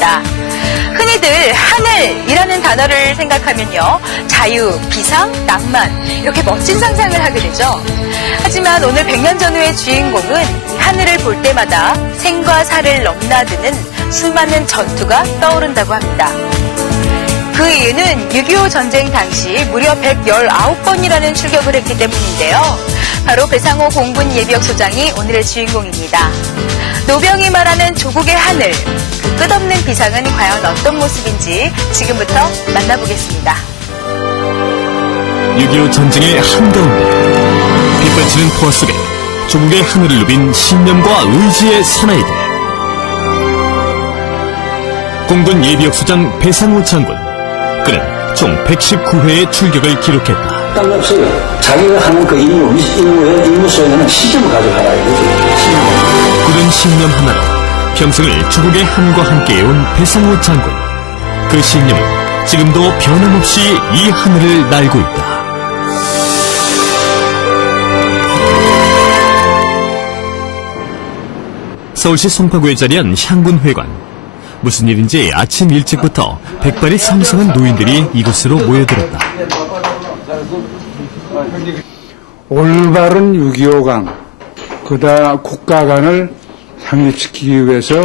있습니다. 흔히들 하늘이라는 단어를 생각하면요, 자유, 비상, 낭만 이렇게 멋진 상상을 하게 되죠. 하지만 오늘 100년 전후의 주인공은 하늘을 볼 때마다 생과 사를 넘나드는 수많은 전투가 떠오른다고 합니다. 그 이유는 6.25 전쟁 당시 무려 119번이라는 출격을 했기 때문인데요. 바로 배상호 공군 예비역 소장이 오늘의 주인공입니다. 노병이 말하는 조국의 하늘, 그 끝없는 비상은 과연 어떤 모습인지 지금부터 만나보겠습니다. 6.25 전쟁의 한가운데 빗발치는 포화 속에 조국의 하늘을 누빈 신념과 의지의 사나이들. 공군 예비역 소장 배상호 장군. 그는 총 119회의 출격을 기록했다. 딴 거 없어요. 자기가 하는 그 임무 속에는 시점을 가져가라 이거지. 굳은 신념 하나로 평생을 조국의 한과 함께해온 배상호 장군. 그 신념은 지금도 변함없이 이 하늘을 날고 있다. 서울시 송파구에 자리한 향군회관. 무슨 일인지 아침 일찍부터 백발이 성성한 노인들이 이곳으로 모여들었다. 올바른 6.25강, 그다 국가관을 상립시키기 위해서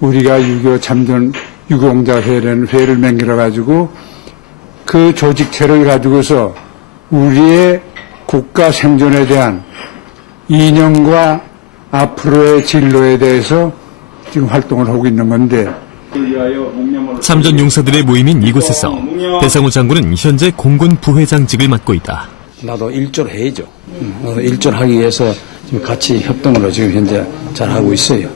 우리가 6.25 참전 유공자회라는 회를 만들어가지고 그 조직체를 가지고서 우리의 국가 생존에 대한 이념과 앞으로의 진로에 대해서 지금 활동을 하고 있는 건데, 참전 용사들의 모임인 이곳에서 배상호 장군은 현재 공군 부회장직을 맡고 있다. 나도 일조를 해야죠. 나도 일조를 하기 위해서 지금 같이 협동으로 지금 현재 잘 하고 있어요.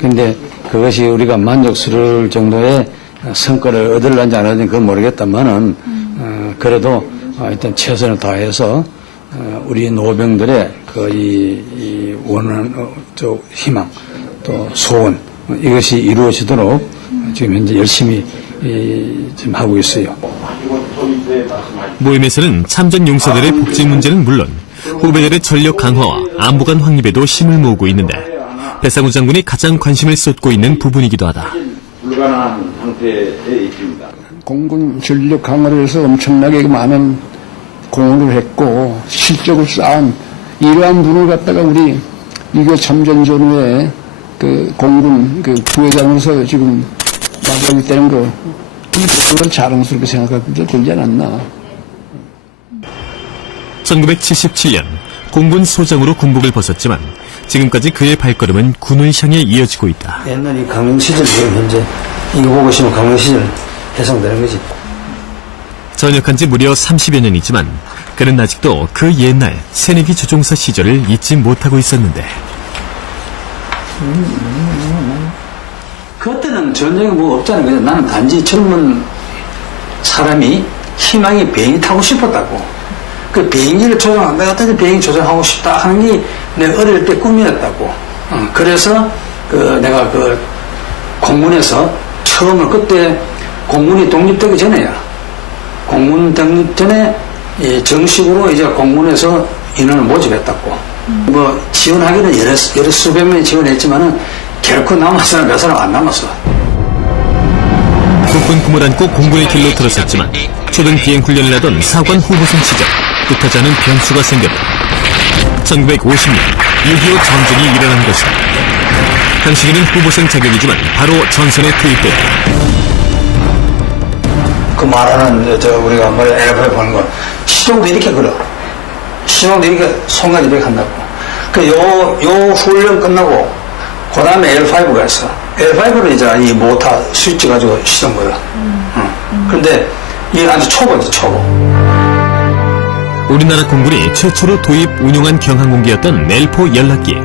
근데 그것이 우리가 만족스러울 정도의 성과를 얻으려는지 안 얻는지 그건 모르겠다만은 그래도 일단 최선을 다해서 우리 노병들의 이 원하는 희망 또 소원 이것이 이루어지도록 지금 현재 열심히 지금 하고 있어요. 모임에서는 참전 용사들의 복지 문제는 물론 후배들의 전력 강화와 안보관 확립에도 힘을 모으고 있는데 배상호 장군이 가장 관심을 쏟고 있는 부분이기도 하다. 불가능한 상태에 있습니다. 공군 전력 강화를 해서 엄청나게 많은 공헌을 했고 실적을 쌓은 이러한 분을 갖다가 우리 6.25 참전 전후에 그 공군 그 부회장으로서 지금 맡고 있다는 거, 그걸 자랑스럽게 생각하기도 들지 않았나. 1977년 공군 소장으로 군복을 벗었지만 지금까지 그의 발걸음은 군을 향해 이어지고 있다. 옛날 이 강릉 시절 지금 현재 이거 보고 있으면 강릉 시절 해상되는 거지. 전역한 지 무려 30여 년이지만 그는 아직도 그 옛날 새내기 조종사 시절을 잊지 못하고 있었는데 그때는 전쟁이 뭐 없잖아요. 그냥 나는 단지 젊은 사람이 희망이 비행기 타고 싶었다고. 그 비행기를 내가 어떻게 비행기 조종하고 싶다 하는 게 내 어릴 때 꿈이었다고. 그래서 내가 공군에서 처음으로 그때 공군이 독립되기 전에야. 공군 독립 전에 정식으로 이제 공군에서 인원을 모집했다고. 뭐 지원하기는 여러 수백 명이 지원했지만은 결코 남은 사람 몇 사람 안 남았어. 국군 꿈을 안고 공군의 길로 들어섰지만 초등 비행 훈련을 하던 사관 후보생 시절 뜻하지 않은 변수가 생겼다. 1950년 6.25 전쟁이 일어난 것이다. 당시에는 후보생 자격이지만 바로 전선에 투입됐다. 그 말하는 우리가 L5 보는 거 시동도 이렇게 걸어. 시동도 이렇게 손까지 이렇게 한다고. 요 훈련 끝나고 그 다음에 L5가 있어. L5는 이제 이 모터 스위치 가지고 시동 걸어. 그런데 이게 아주 초보지, 초보. 우리나라 공군이 최초로 도입 운용한 경항공기였던 L4 연락기.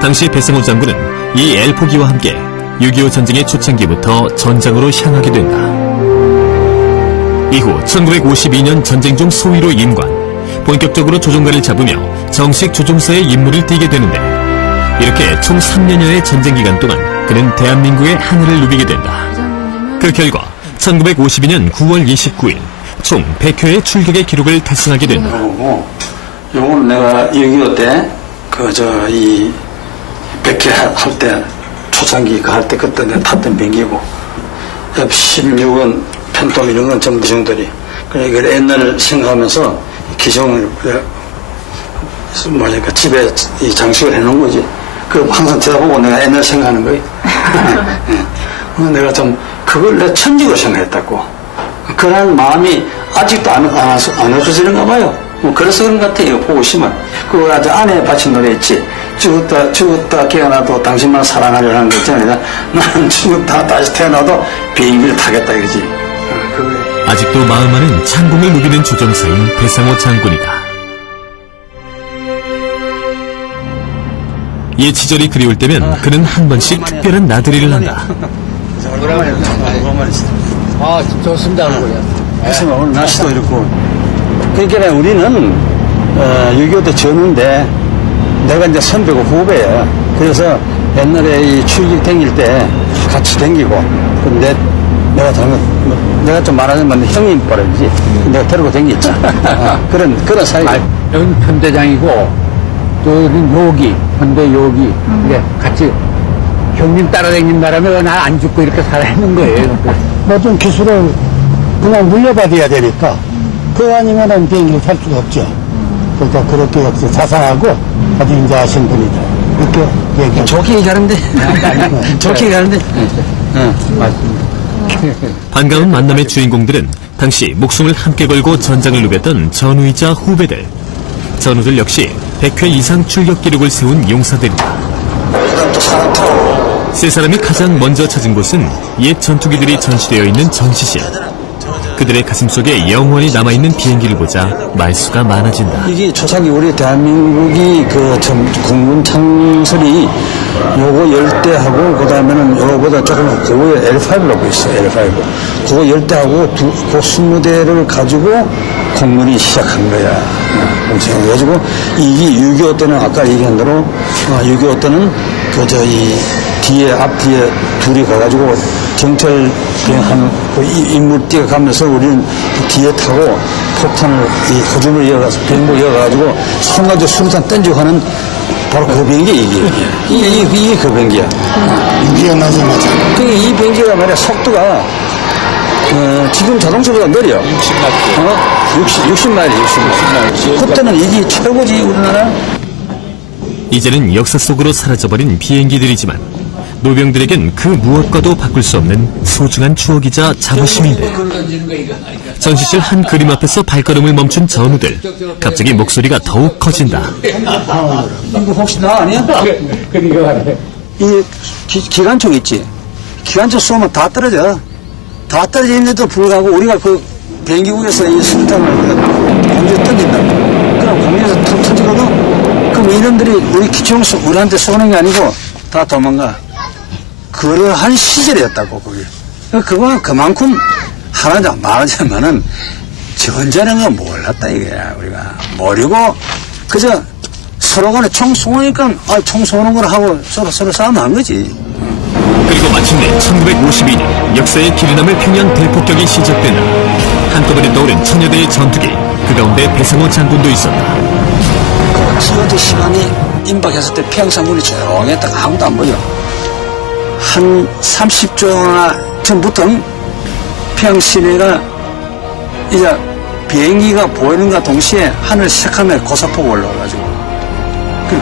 당시 배상호 장군은 이 L4기와 함께 6.25 전쟁의 초창기부터 전장으로 향하게 된다. 이후 1952년 전쟁 중 소위로 임관, 본격적으로 조종관을 잡으며 정식 조종사의 임무를 띠게 되는데 이렇게 총 3년여의 전쟁 기간 동안 그는 대한민국의 하늘을 누비게 된다. 그 결과 1952년 9월 29일 총 100회의 출격의 기록을 달성하게 된다. 요거는 내가 6.25 때 이 100회 할 때 초창기 갈 때 그때 내가 탔던 비행기고 F-16은 팬톰 이런 건 전부 형들이 그래 이걸 옛날을 생각하면서 기종을 뭐랄까 집에 이 장식을 해놓은 거지. 그 항상 쳐다보고 내가 옛날 생각하는 거예요. 내가 좀 그걸 내 천직으로 생각했다고. 그런 마음이 아직도 안 없어지는가 봐요. 뭐 그래서 그런 것 같아요. 보고 있으면. 그 아주 안에 바친 노래 있지. 죽었다 깨어나도 당신만 사랑하려는 거 있잖아요. 나는 죽었다 다시 태어나도 비행기를 타겠다 이거지. 아직도 마음 안은 창공을 누비는 조종사인 배상호 장군이다. 옛 시절이 그리울 때면 그는 한 번씩 특별한 나들이를 한다. 아, 좋습니다. 그래서 오늘 날씨도 이렇고. 그러니까 우리는 6.25 때 전우인데 내가 이제 선배고 후배야. 그래서 옛날에 이 출직 댕길 때 같이 댕기고 근데 내가 좀 말하자면 형님 버릇이지. 내가 데리고 댕겼잖아. 그런 사이. 여기는 편대장이고 저는 요기, 편대 요기. 이게 같이 형님 따라다니는 바람에 나 안 죽고 이렇게 살아있는 거예요. 모든 기술을 그냥 물려받아야 되니까 그거 아니면은 비행기를 탈 수가 없죠. 그러니까 그렇게 역시 자상하고 아주 인자하신 분이다. 이렇게 얘기하죠. 좋게 얘기하는데. 좋게 얘기하는데. 반가운 만남의 주인공들은 당시 목숨을 함께 걸고 전장을 누볐던 전우이자 후배들. 전우들 역시 100회 이상 출격 기록을 세운 용사들이다. 세 사람이 가장 먼저 찾은 곳은 옛 전투기들이 전시되어 있는 전시실. 그들의 가슴속에 영원히 남아있는 비행기를 보자 말수가 많아진다. 이게 초창기 우리 대한민국이 공군 창설이 요거 10대하고 그 다음에는 요거보다 조금 고거에 L5라고 있어요. L5. 그거 10대하고 그 20대를 가지고 공군이 시작한 거야. 그래가지고 이게 6.25 때는 아까 얘기한 대로 6.25 때는 앞뒤에 둘이 가가지고 정찰 비행하는 인물 뛰어가면서 우리는 뒤에 타고 폭탄을 호주를 이어가서 비행을 이어가가지고 손가지고 수류탄 던지고 하는 바로 그 비행기 이게 그 비행기야. 위험하자마자. 그게 이 비행기가 말이야 속도가 지금 자동차보다 느려. 60마일. 그때는 이게 최고지 우리나라. 이제는 역사 속으로 사라져버린 비행기들이지만 노병들에겐 그 무엇과도 바꿀 수 없는 소중한 추억이자 자부심인데 전시실 한 그림 앞에서 발걸음을 멈춘 전우들. 갑자기 목소리가 더욱 커진다. 이거 혹시 나 아니야? 이 기관총 있지? 기관총 쏘면 다 떨어져. 다 떨어져 있는데도 불구하고 우리가 그 비행기 위에서 이 수류탄을 공중에 던진다. 그럼 공중에서 툭 터지거든? 그럼 이놈들이 우리 기총 우리한테 쏘는 게 아니고 다 도망가. 그러한 시절이었다고, 그게. 그거 그만큼 말하자면은 전자는 거 몰랐다, 이거야, 우리가. 모르고, 그저 서로 간에 총 쏘니까, 총 쏘는 걸 하고 서로 싸움한 거지. 그리고 마침내 1952년 역사의 길이 남을 평양 대폭격이 시작된다. 한꺼번에 떠오른 천여 대의 전투기. 그 가운데 배상호 장군도 있었다. 기어도 시간이 임박했을 때 평양상군이 조용했다가 아무도 안 보여. 한 30초나 전부터 평양 시내가 이제 비행기가 보이는가 동시에 하늘 시작하면 고사포가 올라와가지고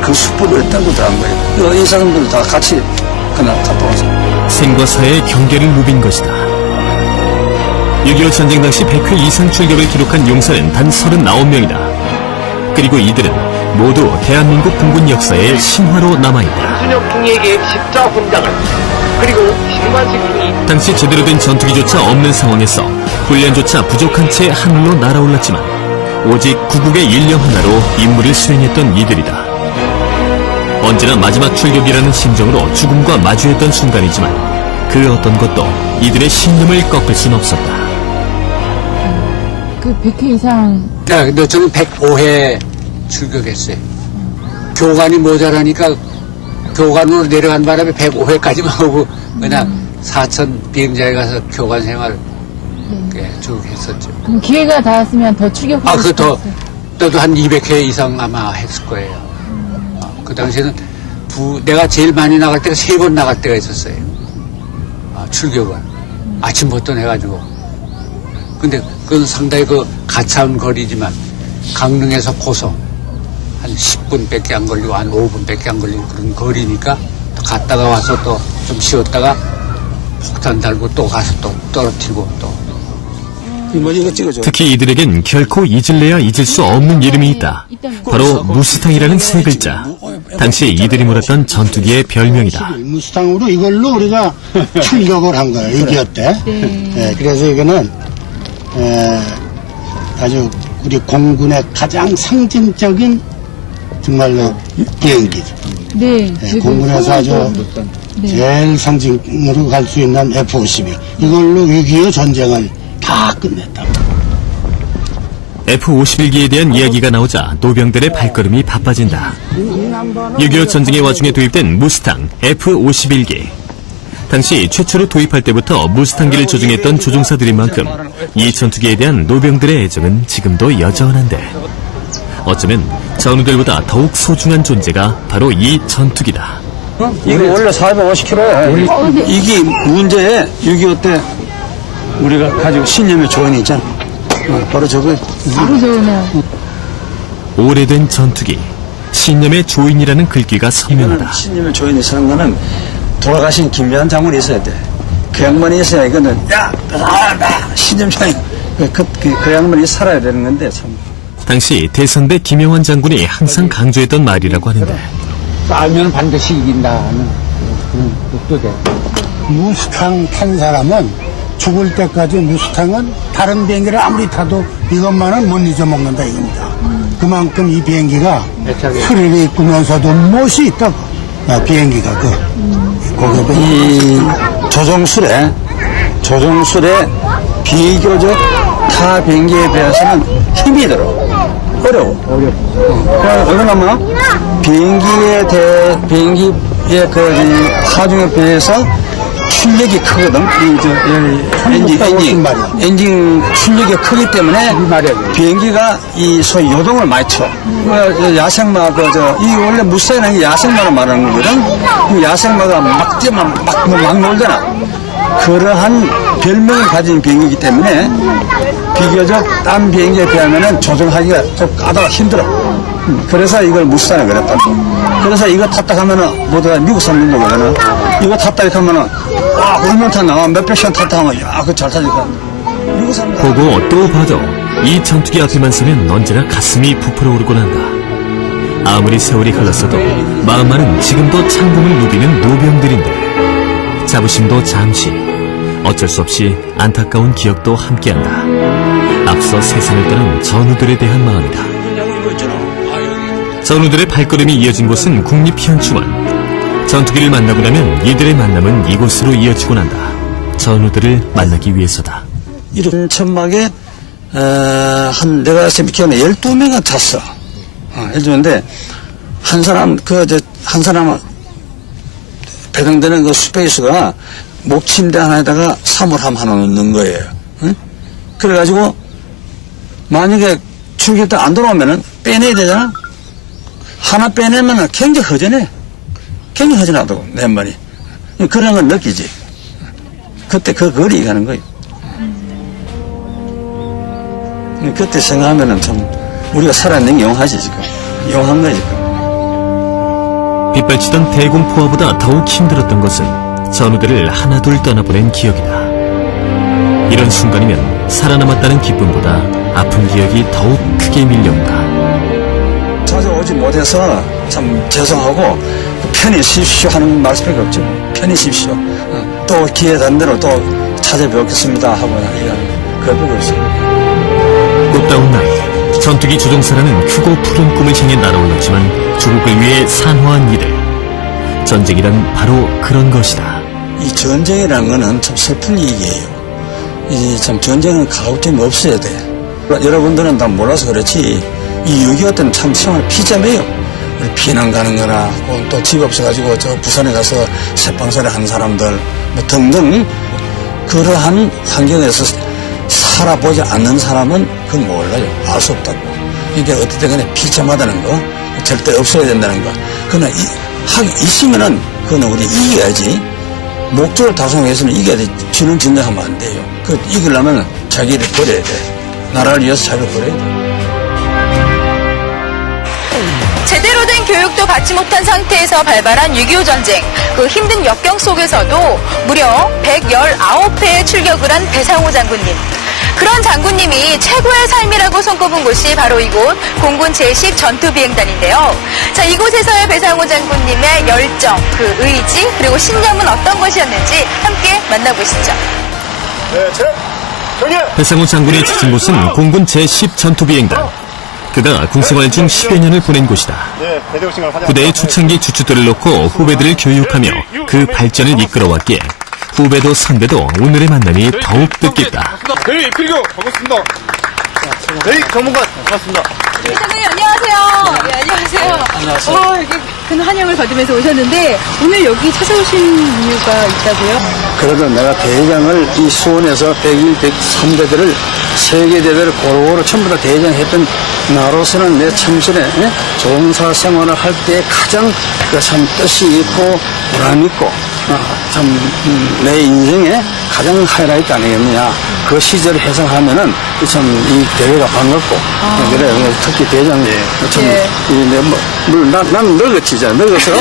그 숯불을 떨고 들어간 거예요. 이 사람들 다 같이 그날 갔다 와서 생과 사의 경계를 누빈 것이다. 6.25 전쟁 당시 100회 이상 출격을 기록한 용사는 단 39명이다. 그리고 이들은 모두 대한민국 공군 역사의 신화로 남아있다. 이순혁 총리에게 십자 훈장을 그리고 김관식 총리 당시 제대로 된 전투기조차 없는 상황에서 훈련조차 부족한 채 하늘로 날아올랐지만 오직 구국의 일념 하나로 임무를 수행했던 이들이다. 언제나 마지막 출격이라는 심정으로 죽음과 마주했던 순간이지만 그 어떤 것도 이들의 신념을 꺾을 순 없었다. 그 100회 이상 근데 저는 105회 출격했어요. 교관이 모자라니까 교관으로 내려간 바람에 105회까지만 오고 그냥 사천 비행장에 가서 교관 생활 쭉 했었죠. 그럼 기회가 닿았으면 더 출격하고 그거 싶었어요. 또한 200회 이상 아마 했을 거예요. 그 당시에는 내가 제일 많이 나갈 때가 3번 나갈 때가 있었어요. 출격을. 아침부터 해가지고. 근데 그건 상당히 가차운 거리지만 강릉에서 고성 한 10분밖에 안 걸리고 한 5분밖에 안 걸리는 그런 거리니까 또 갔다가 와서 또 좀 쉬었다가 폭탄 달고 또 가서 또 떨어뜨리고 또. 이거 찍어줘. 특히 이들에겐 결코 잊을래야 잊을 수 없는 이름이 있다. 바로 무스탕이라는 세 글자. 당시 이들이 몰았던 전투기의 별명이다. 무스탕으로 이걸로 우리가 출격을 한 거예요. 6.25 때. 네, 그래서 이거는 아주 우리 공군의 가장 상징적인 정말로 비행기죠. 네. 네, 공군에서 아주 제일 상징으로 갈 수 있는 F-52. 이걸로 6.25 전쟁을 다 끝냈다. F-51기에 대한 이야기가 나오자 노병들의 발걸음이 바빠진다. 6.25 전쟁의 와중에 도입된 무스탕 F-51기. 당시 최초로 도입할 때부터 무스탕기를 조종했던 조종사들인 만큼 이 전투기에 대한 노병들의 애정은 지금도 여전한데 어쩌면 전우들보다 더욱 소중한 존재가 바로 이 전투기다. 이거 원래 450kg야. 이게 문제에 6.25 때 우리가 가지고 신념의 조언이 있잖아. 바로 저거. 바로 저거네요. 오래된 전투기, 신념의 조인이라는 글귀가 선명하다. 신념의 조인이 서는 거는 돌아가신 김대한 장군이 있어야 돼. 그 양반이 있어야 이거는 나 신념 조인. 그 양반이 살아야 되는 건데 참. 당시 대선배 김영환 장군이 항상 강조했던 말이라고 하는데 싸우면 반드시 이긴다는 그런 뜻도 돼. 무스탕 탄 사람은 죽을 때까지 무스탕은 다른 비행기를 아무리 타도 이것만은 못 잊어먹는다 이겁니다. 그만큼 이 비행기가 스릴이 있으면서도 멋이 있다고. 비행기가 이 조종술에 비교적 타 비행기에 비해서는 힘이 들어. 어려워. 왜냐면 비행기의 하중에 비해서 출력이 크거든. 엔진 출력이 크기 때문에 비행기가 이 소위 요동을 많이 쳐. 야생마 이 원래 무스탕이라는 게 야생마를 말하는 거거든. 그 야생마가 막 뛰면 막 놀잖아. 그러한 별명을 가진 비행기이기 때문에 비교적 딴 비행기에 비하면 조종하기가 좀 까다가 힘들어. 그래서 이걸 무스탕이라고 그랬다고. 그래서 이거 탔다 하면은 모두가 미국 사람들거든. 이거 탔다 이렇게 하면은 얼마나 탔나 몇백 시간 탔다 하면 그거 잘 타니까. 미국 사람들 보고 또 봐도 이 전투기 앞에만 서면 언제나 가슴이 부풀어 오르곤 한다. 아무리 세월이 흘렀어도 마음만은 지금도 창공을 누비는 노병들인데 자부심도 잠시, 어쩔 수 없이 안타까운 기억도 함께한다. 앞서 세상을 떠난 전우들에 대한 마음이다. 전우들의 발걸음이 이어진 곳은 국립현충원. 전투기를 만나고 나면 이들의 만남은 이곳으로 이어지곤 한다. 전우들을 만나기 위해서다. 이런 천막에 내가 기억에 12명은 탔어. 해주는데 한 사람은 배당되는 그 스페이스가 목침대 하나에다가 사물함 하나 넣는 거예요. 응? 그래가지고 만약에 출격 때 안 돌아오면은 빼내야 되잖아. 하나 빼내면은 굉장히 허전하다고 내 말이. 그런 걸 느끼지. 그때 그 거리 가는 거예요. 그때 생각하면은 참 우리가 살아있는 게 용하지 지금. 용한 거지 지금. 빗발치던 대공포화보다 더욱 힘들었던 것은 전우들을 하나둘 떠나보낸 기억이다. 이런 순간이면 살아남았다는 기쁨보다 아픈 기억이 더욱 크게 밀려온다. 자주 오지 못해서 참 죄송하고 편히 쉬십시오 하는 말씀밖에 없죠. 편히 쉬십시오. 또 기회 된 대로 또 찾아뵙겠습니다 하고 이런 그것밖에 없어요. 꽃다운 나이, 전투기 조종사라는 크고 푸른 꿈을 향해 날아올랐지만 조국을 위해 산화한 이들. 전쟁이란 바로 그런 것이다. 이 전쟁이라는 거는 참 슬픈 얘기예요. 이 참 전쟁은 가급점이 없어야 돼. 여러분들은 다 몰라서 그렇지 이 6.25 때는 참 생활 피자매요. 피난 가는 거나 또 집 없어가지고 저 부산에 가서 새빵살이 한 사람들 뭐 등등 그러한 환경에서 살아보지 않는 사람은 그건 몰라요. 알 수 없다고. 이게 어쨌든 간에 비참하다는 거 절대 없어야 된다는 거. 그러나 있으면은 그거는 우리 이겨야지. 목적을 달성하기 위해서는 이겨야 돼. 지는 진정하면 안 돼요. 이기려면 자기를 버려야 돼. 나라를 위해서 자기를 버려야 돼. 제대로 된 교육도 받지 못한 상태에서 발발한 6.25 전쟁. 그 힘든 역경 속에서도 무려 119회에 출격을 한 배상호 장군님. 그런 장군님이 최고의 삶이라고 손꼽은 곳이 바로 이곳 공군 제10 전투비행단인데요. 자, 이곳에서의 배상호 장군님의 열정, 그 의지, 그리고 신념은 어떤 것이었는지 함께 만나보시죠. 배상호 장군이 지진 곳은 공군 제10 전투비행단. 그가 군생활 중 10여 년을 보낸 곳이다. 부대의 초창기 주축들을 놓고 후배들을 교육하며 그 발전을 이끌어왔기에 후배도 선배도 오늘의 만남이 더욱 뜻깊다. 대위 필교 반갑습니다. 대위 전문관 반갑습니다. 장군님 안녕하세요. 네, 안녕하세요. 안녕하세요. 여기 큰 환영을 받으면서 오셨는데 오늘 여기 찾아오신 이유가 있다고요? 그래도 내가 대장을 이 수원에서 101, 103대들을 세계대회를 고루고루 전부 다 대장했던 나로서는 내 참신에 종사 생활을 할 때 가장 참 뜻이 있고 보람 있고 참 내 인생의 가장 하이라이트 아니겠느냐. 그 시절을 해석하면은 참 이 대회가 반갑고 그래 특히 대장 난 늙었지잖아. 늙어서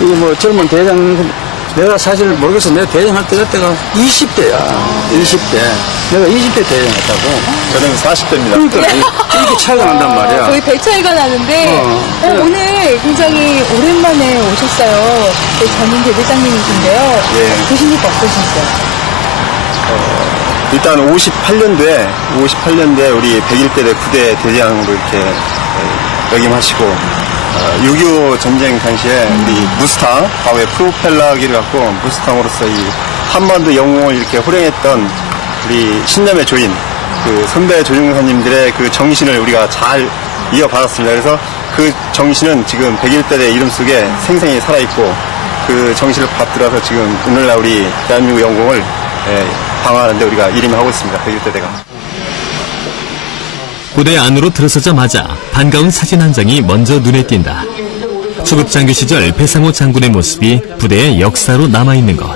이 뭐 젊은 대장 내가 사실 모르겠어. 내가 대장할 때가 20대야. 20대. 내가 20대 대장했다고. 저는 40대입니다. 그러니까 이렇게 차이가 난단 말이야. 거의 배 차이가 나는데 오늘 굉장히 오랜만에 오셨어요. 전임 대대장님이신데요. 예. 보시니까 어떠신가요? 일단 58년도에 우리 101대대 부대 대장으로 이렇게 역임하시고 6.25 전쟁 당시에 우리 무스탕, 과거에 프로펠러기를 갖고 무스탕으로서 이 한반도 영웅을 이렇게 호령했던 우리 신념의 조인, 그 선배 조종사님들의 그 정신을 우리가 잘 이어받았습니다. 그래서 그 정신은 지금 101대대 이름 속에 생생히 살아있고 그 정신을 받들어서 지금 오늘날 우리 대한민국 영웅을 방어하는데 우리가 일임하고 있습니다. 101대대가. 부대 안으로 들어서자마자 반가운 사진 한 장이 먼저 눈에 띈다. 초급 장교 시절 배상호 장군의 모습이 부대의 역사로 남아있는 것.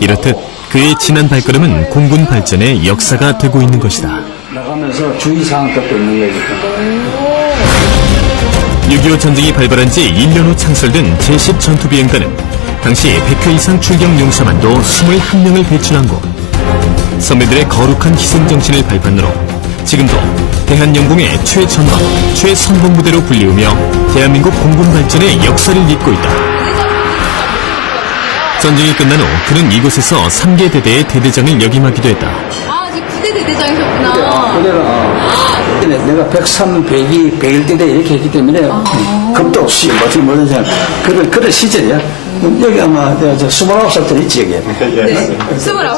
이렇듯 그의 지난 발걸음은 공군 발전의 역사가 되고 있는 것이다. 나가면서 주의사항 것도 있는 거니까. 6.25 전쟁이 발발한 지 1년 후 창설된 제10 전투비행단은 당시 100회 이상 출격 용사만도 21명을 배출한 곳. 선배들의 거룩한 희생정신을 발판으로 지금도 대한영공의 최전방, 최선봉 부대로 불리우며 대한민국 공군 발전의 역사를 잇고 있다. 전쟁이 끝난 후 그는 이곳에서 3개 대대의 대대장을 역임하기도 했다. 아, 지금 부대 대대장이셨구나. 부대가 내가 103, 102, 101대대 이렇게 했기 때문에 겁도 없이 뭐든 잘 그럴 시절이야. 여기 아마 내가 29살 때 있지 여기.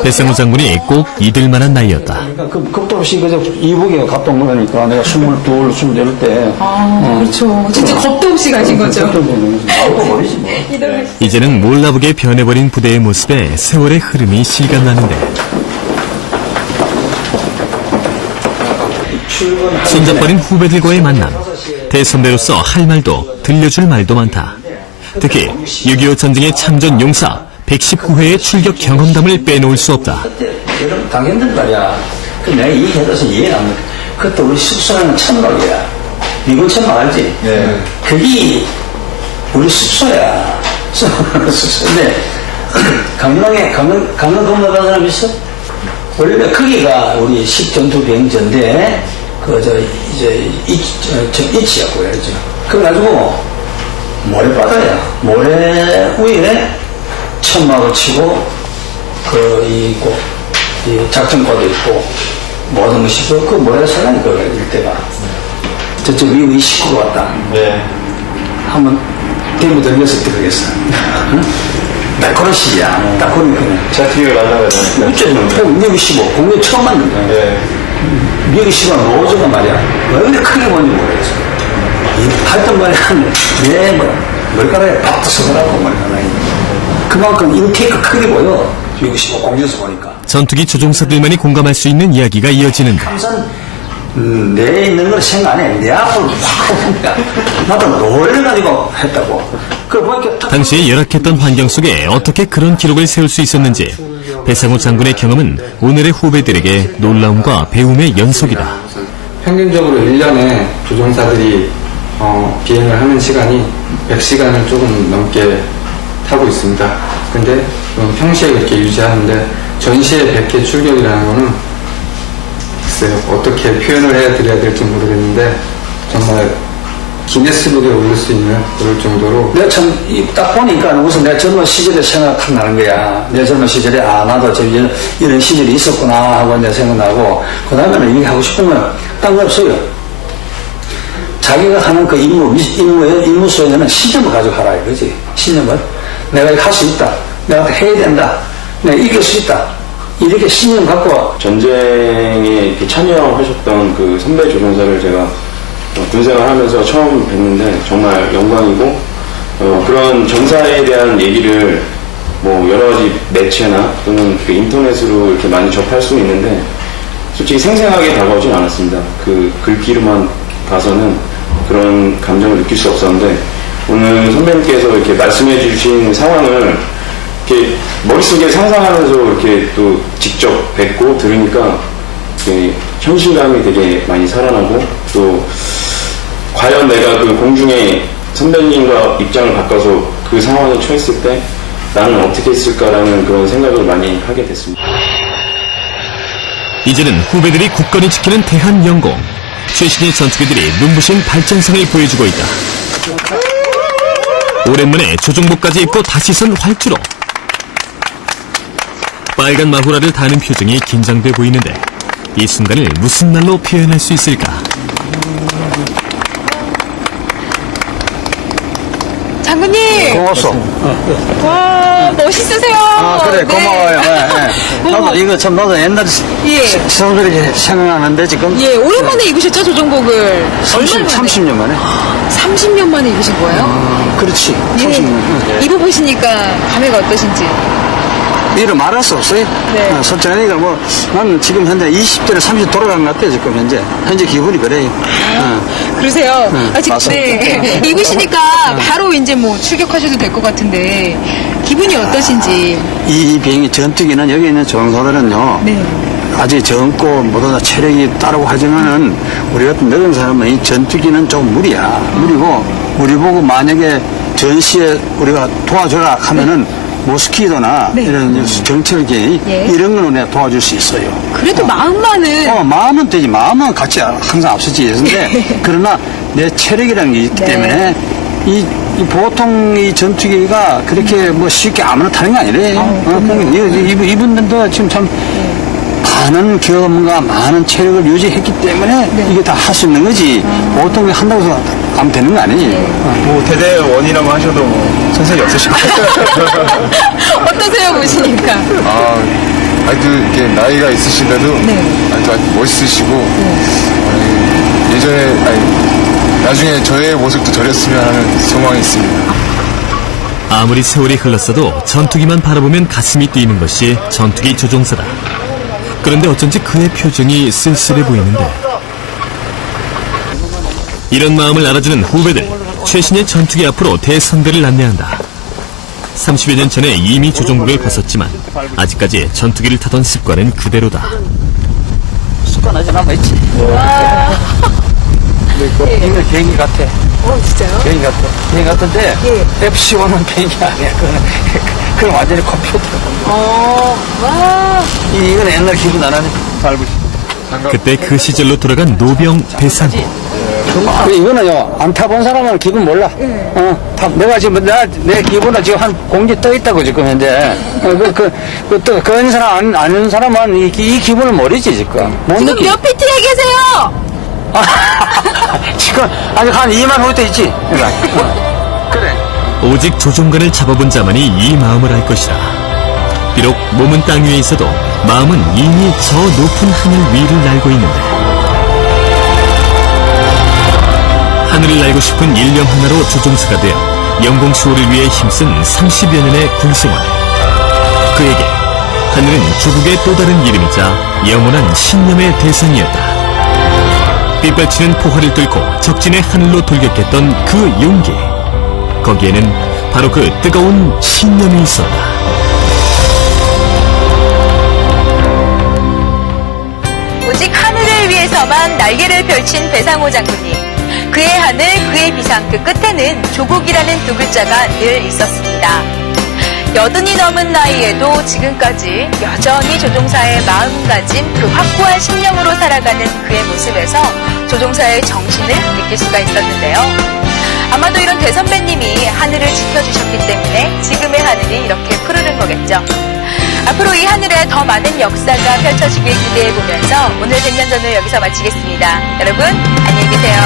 배상호 장군이 꼭 잊을 만한 나이였다. 그러니까 겁도 없이 그저 이북에 갑동 그러니까 내가 22, 28때. 그렇죠. 진짜 겁도 없이 가신 거죠. 알고 버리지 뭐. 이제는 몰라보게 변해버린 부대의 모습에 세월의 흐름이 실감나는데 손잡버린 후배들과의 만남, 대선배로서 할 말도 들려줄 말도 많다. 특히 6.25 전쟁의 참전 용사 119회의 출격 경험담을 빼놓을 수 없다. 여러분 당연한 말이야. 그 내가 얘기해서 이해가 안 돼. 그것도 우리 숙소라는 천막이야. 미군 천막 알지? 네. 그게 우리 숙소야. 숙소인데 강릉 건너간 사람 있어? 원래 크기가 우리 10전투 비행전대 이치였고요. 그래가지고 모래바다야. 모래 위에 천막을 치고 이 작전과도 있고 모든 것이 그 모래가 살라니까 일대가 저쪽 미국이 식구로 왔다. 네. 한번 대구 들렸을 때 그러겠어. 딱 그런 시기야. 딱 그런 그냥. 제가 TV를 만나거든요. 어쩌면 미국 15 국내 처음 만났다. 네. 미국 15 로저가 말이야. 왜 근데 크게 보는지 모르겠어. 하여튼 말이야. 내 머리카락에 박도 서더라고 머리카락이. 그만큼 인테이크 크게 보여. 미국 15 공주에서 보니까. 전투기 조종사들만이 공감할 수 있는 이야기가 이어지는데 항상 내에 있는 걸 생각 안 해. 내 앞으로 확 오니까 나도 놀래가지고 했다고. 그 보니까 당시에 열악했던 환경 속에 어떻게 그런 기록을 세울 수 있었는지 배상호 장군의 경험은 오늘의 후배들에게 놀라움과 배움의 연속이다. 평균적으로 1년에 조종사들이 비행을 하는 시간이 100시간을 조금 넘게 타고 있습니다. 근데 평시에 그렇게 유지하는데 전시에 100회 출격이라는 거는 글쎄요, 어떻게 표현을 해드려야 될지 모르겠는데 정말 기네스북에 오를 수 있는 그럴 정도로. 내가 참 딱 보니까 무슨 내 젊은 시절의 생각이 나는 거야. 내 젊은 시절에 나도 이런 시절이 있었구나 하고 이제 생각나고, 그 다음에는 이게 하고 싶은 건 딴 거 없어요. 자기가 하는 그 임무 속에는 신념을 가지고 하라 이거지. 신념을. 내가 이거 할 수 있다. 내가 해야 된다. 내가 이길 수 있다. 이렇게 신념 갖고. 전쟁에 이렇게 참여하셨던 그 선배 조종사를 제가 군생활 하면서 처음 뵀는데 정말 영광이고, 그런 전사에 대한 얘기를 뭐 여러 가지 매체나 또는 그 인터넷으로 이렇게 많이 접할 수 있는데 솔직히 생생하게 다가오진 않았습니다. 그 글귀로만 봐서는 그런 감정을 느낄 수 없었는데, 오늘 선배님께서 이렇게 말씀해 주신 상황을 이렇게 머릿속에 상상하면서 이렇게 또 직접 뵙고 들으니까 현실감이 되게 많이 살아나고, 또 과연 내가 그 공중에 선배님과 입장을 바꿔서 그 상황에 처했을 때 나는 어떻게 했을까라는 그런 생각을 많이 하게 됐습니다. 이제는 후배들이 굳건히 지키는 대한영공. 최신의 전투기들이 눈부신 발전성을 보여주고 있다. 오랜만에 조종복까지 입고 다시 선 활주로. 빨간 마후라를 다는 표정이 긴장돼 보이는데 이 순간을 무슨 말로 표현할 수 있을까? 장군님! 고맙소. 와, 멋있으세요. 그래, 네. 고마워요. 나도 이거 참, 나도 옛날에 예. 선수들이 생각나는데 지금. 예, 오랜만에 입으셨죠, 조종복을? 30년 만에. 30년 만에 입으신 거예요? 그렇지. 예. 30년. 입어보시니까 감회가 어떠신지? 이를 말할 수 없어요. 네. 솔직하니까 나는 지금 현재 20대를 30 돌아간 것 같아요, 지금 현재 기분이 그래요. 그러세요? 지금, 맞습니다. 네. 입으시니까 바로 이제 뭐 출격하셔도 될 것 같은데, 기분이 어떠신지? 이 비행기 전투기는 여기 있는 조종사들은요. 네. 아직 젊고 모두 다 체력이 따르고 하지만은 우리 같은 늙은 사람은 이 전투기는 좀 무리고 우리 보고 만약에 전시에 우리가 도와줘라 하면은 모스키토나 네. 이런 정찰기 예. 이런 거는 내가 도와줄 수 있어요. 그래도 마음만은. 마음은 되지. 마음은 같이 항상 앞서지. 근데 그러나 내 체력이라는 게 있기 네. 때문에 이 보통 이 전투기가 그렇게 뭐 쉽게 아무나 타는 게 아니래. 이분들도 지금 참 많은 경험과 많은 체력을 유지했기 때문에 이게 다 할 수 있는 거지. 보통 한다고 해서 하면 되는 거 아니지. 뭐 대대원이라고 하셔도 뭐 선생이 없으시고. 어떠세요, 보시니까? 아주 이렇게 나이가 있으신데도 아주 멋있으시고 나중에 저의 모습도 저렸으면 하는 소망이 있습니다. 아무리 세월이 흘렀어도 전투기만 바라보면 가슴이 뛰는 것이 전투기 조종사다. 그런데 어쩐지 그의 표정이 쓸쓸해 보이는데 이런 마음을 알아주는 후배들. 최신의 전투기 앞으로 대선배를 안내한다. 30여 년 전에 이미 조종복을 벗었지만 아직까지 전투기를 타던 습관은 그대로다. 습관 아직 남아있지. 이거 비행기 같아. 진짜요? 비행기 같아. 비행기 같은데 FC1은 비행기 아니야. 그건 완전히 컴퓨터. 와. 이건 옛날 기분 안 하네. 그때 그 시절로 돌아간 노병 배상호. 이거는요, 안 타본 사람은 기분 몰라. 내가 지금, 내 기분은 지금 한 공기 떠 있다고, 지금 현재. 그런 사람, 아는 사람은 이 기분을 모르지, 지금. 못 지금 느끼. 몇 PT에 계세요? 지금, 아직 한 2만 호대 있지? 그래. 오직 조종관을 잡아본 자만이 이 마음을 알 것이다. 비록 몸은 땅 위에 있어도 마음은 이미 저 높은 하늘 위를 날고 있는데 하늘을 날고 싶은 일념 하나로 조종사가 되어 영공 수호를 위해 힘쓴 30여 년의 군생활. 그에게 하늘은 조국의 또 다른 이름이자 영원한 신념의 대상이었다. 빗발치는 포화를 뚫고 적진의 하늘로 돌격했던 그 용기. 거기에는 바로 그 뜨거운 신념이 있었다. 오직 하늘을 위해서만 날개를 펼친 배상호 장군님. 그의 하늘, 그의 비상, 그 끝에는 조국이라는 두 글자가 늘 있었습니다. 80이 넘은 나이에도 지금까지 여전히 조종사의 마음가짐, 그 확고한 신념으로 살아가는 그의 모습에서 조종사의 정신을 느낄 수가 있었는데요. 아마도 이런 대선배님이 하늘을 지켜주셨기 때문에 지금의 하늘이 이렇게 푸르른 거겠죠. 앞으로 이 하늘에 더 많은 역사가 펼쳐지길 기대해보면서 오늘 백년전을 여기서 마치겠습니다. 여러분, 안녕히 계세요.